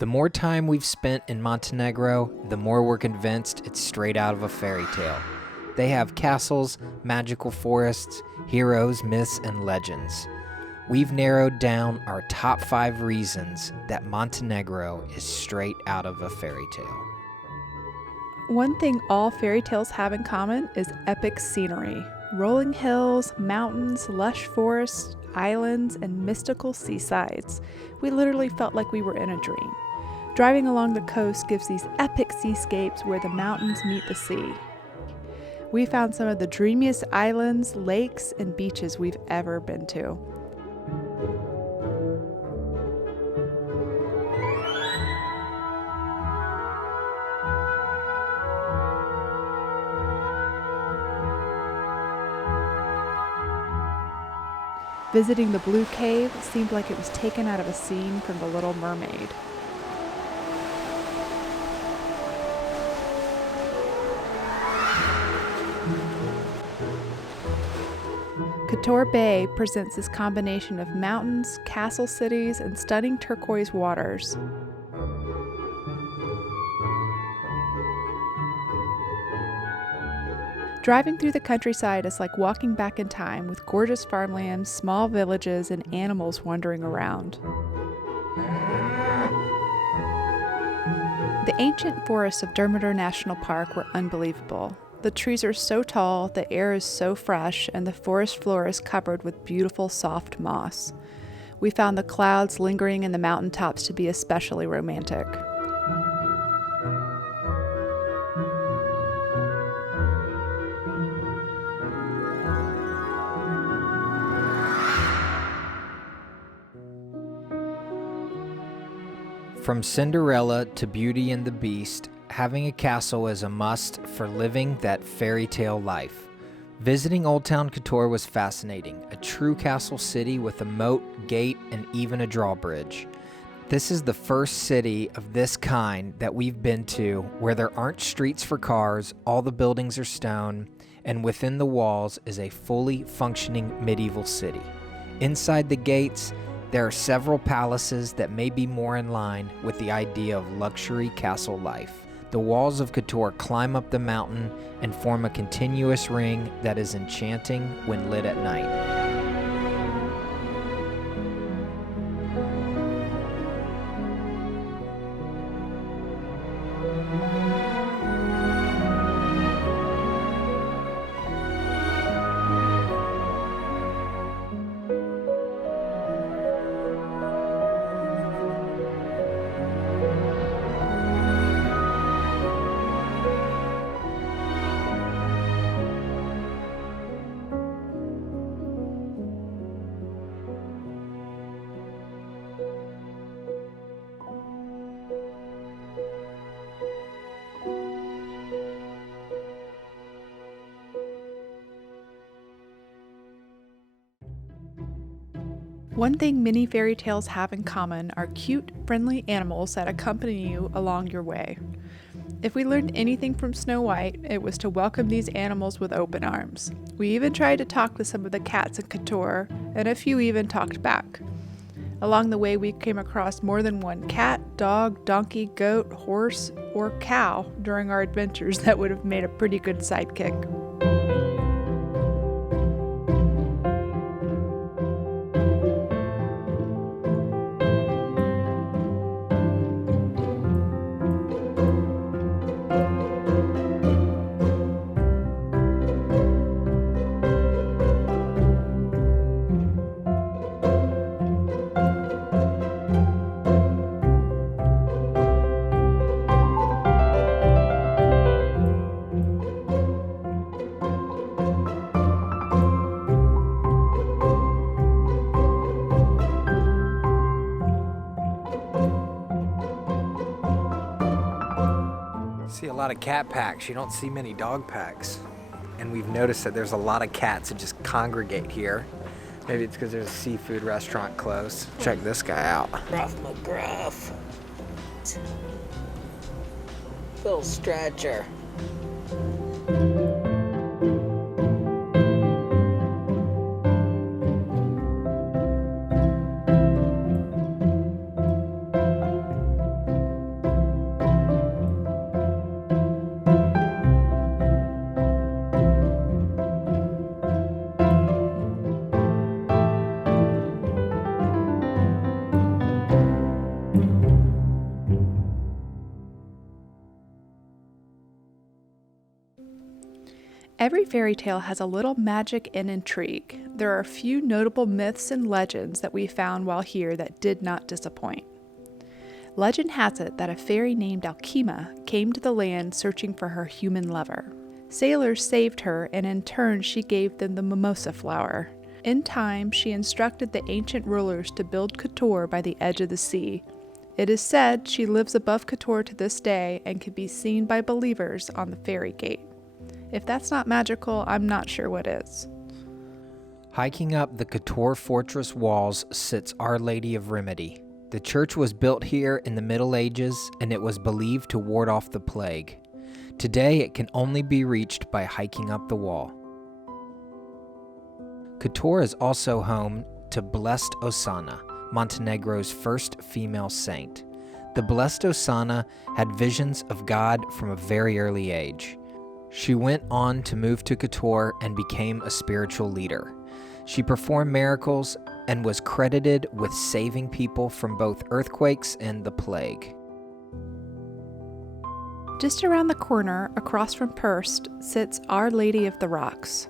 The more time we've spent in Montenegro, the more we're convinced it's straight out of a fairy tale. They have castles, magical forests, heroes, myths, and legends. We've narrowed down our top 5 reasons that Montenegro is straight out of a fairy tale. One thing all fairy tales have in common is epic scenery. Rolling hills, mountains, lush forests, islands, and mystical seasides. We literally felt like we were in a dream. Driving along the coast gives these epic seascapes where the mountains meet the sea. We found some of the dreamiest islands, lakes, and beaches we've ever been to. Visiting the Blue Cave seemed like it was taken out of a scene from The Little Mermaid. Kotor Bay presents this combination of mountains, castle cities, and stunning turquoise waters. Driving through the countryside is like walking back in time with gorgeous farmlands, small villages, and animals wandering around. The ancient forests of Dermator National Park were unbelievable. The trees are so tall, the air is so fresh, and the forest floor is covered with beautiful soft moss. We found the clouds lingering in the mountaintops to be especially romantic. From Cinderella to Beauty and the Beast, having a castle is a must for living that fairy tale life. Visiting Old Town Kotor was fascinating, a true castle city with a moat, gate, and even a drawbridge. This is the first city of this kind that we've been to where there aren't streets for cars, all the buildings are stone, and within the walls is a fully functioning medieval city. Inside the gates, there are several palaces that may be more in line with the idea of luxury castle life. The walls of Kotor climb up the mountain and form a continuous ring that is enchanting when lit at night. One thing many fairy tales have in common are cute, friendly animals that accompany you along your way. If we learned anything from Snow White, it was to welcome these animals with open arms. We even tried to talk to some of the cats in Kotor, and a few even talked back. Along the way, we came across more than one cat, dog, donkey, goat, horse, or cow during our adventures that would have made a pretty good sidekick. See a lot of cat packs. You don't see many dog packs. And we've noticed that there's a lot of cats that just congregate here. Maybe it's because there's a seafood restaurant close. Check this guy out. Ruff McGruff. Phil Stretcher. Every fairy tale has a little magic and intrigue. There are a few notable myths and legends that we found while here that did not disappoint. Legend has it that a fairy named Alkema came to the land searching for her human lover. Sailors saved her, and in turn she gave them the mimosa flower. In time, she instructed the ancient rulers to build Kotor by the edge of the sea. It is said she lives above Kotor to this day and can be seen by believers on the fairy gate. If that's not magical, I'm not sure what is. Hiking up the Kotor fortress walls sits Our Lady of Remedy. The church was built here in the Middle Ages, and it was believed to ward off the plague. Today, it can only be reached by hiking up the wall. Kotor is also home to Blessed Osanna, Montenegro's first female saint. The Blessed Osanna had visions of God from a very early age. She went on to move to Kotor and became a spiritual leader. She performed miracles and was credited with saving people from both earthquakes and the plague. Just around the corner, across from Purst, sits Our Lady of the Rocks.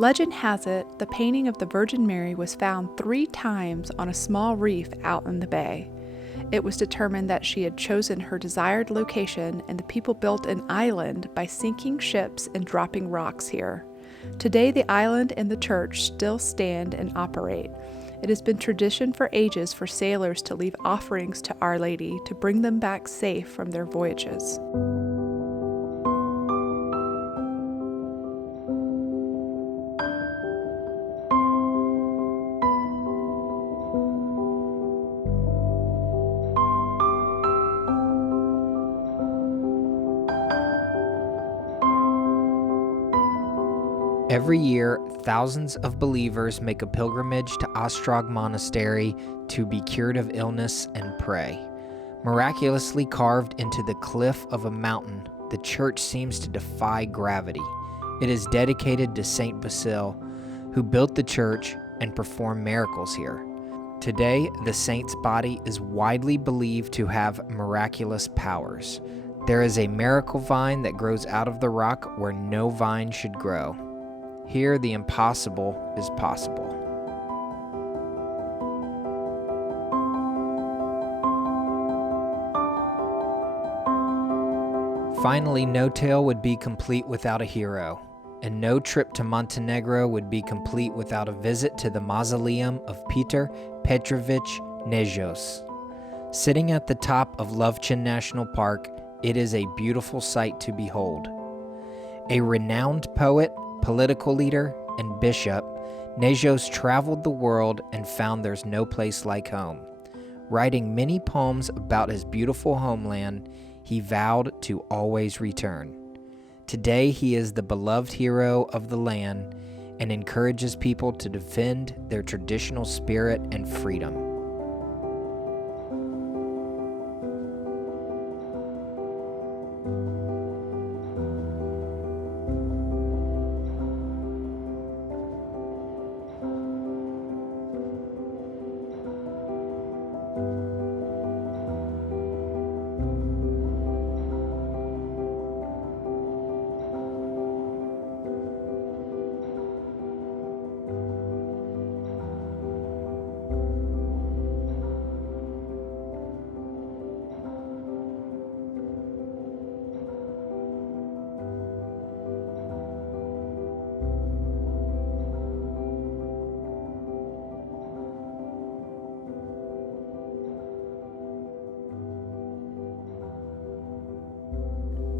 Legend has it the painting of the Virgin Mary was found 3 times on a small reef out in the bay. It was determined that she had chosen her desired location, and the people built an island by sinking ships and dropping rocks here. Today, the island and the church still stand and operate. It has been tradition for ages for sailors to leave offerings to Our Lady to bring them back safe from their voyages. Every year, thousands of believers make a pilgrimage to Ostrog Monastery to be cured of illness and pray. Miraculously carved into the cliff of a mountain, the church seems to defy gravity. It is dedicated to Saint Basil, who built the church and performed miracles here. Today, the saint's body is widely believed to have miraculous powers. There is a miracle vine that grows out of the rock where no vine should grow. Here, the impossible is possible. Finally, no tale would be complete without a hero, and no trip to Montenegro would be complete without a visit to the mausoleum of Peter Petrovich Nejos. Sitting at the top of Lovchin National Park, it is a beautiful sight to behold. A renowned poet, political leader, and bishop, Nejos traveled the world and found there's no place like home. Writing many poems about his beautiful homeland, he vowed to always return. Today, he is the beloved hero of the land and encourages people to defend their traditional spirit and freedom.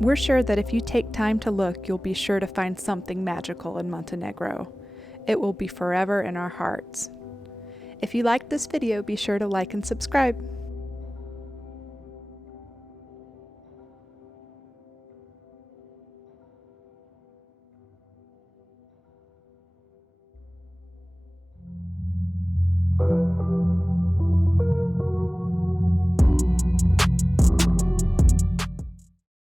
We're sure that if you take time to look, you'll be sure to find something magical in Montenegro. It will be forever in our hearts. If you liked this video, be sure to like and subscribe.